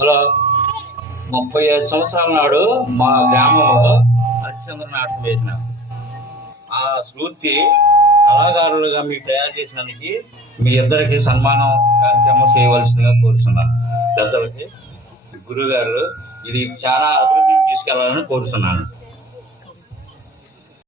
Hello, 35 సంవత్సరాల నాడు మా గ్రామంలో హరిశ్చంద్ర నాటకం వేసిన ఆ స్ఫూర్తి కళాకారులుగా మీకు తయారు చేసినందుకు మీ ఇద్దరికి సన్మానం కార్యక్రమం చేయవలసిందిగా కోరుతున్నాను. పెద్దలకి గురుగారు ఇది చాలా అభివృద్ధికి తీసుకెళ్లాలని కోరుతున్నాను.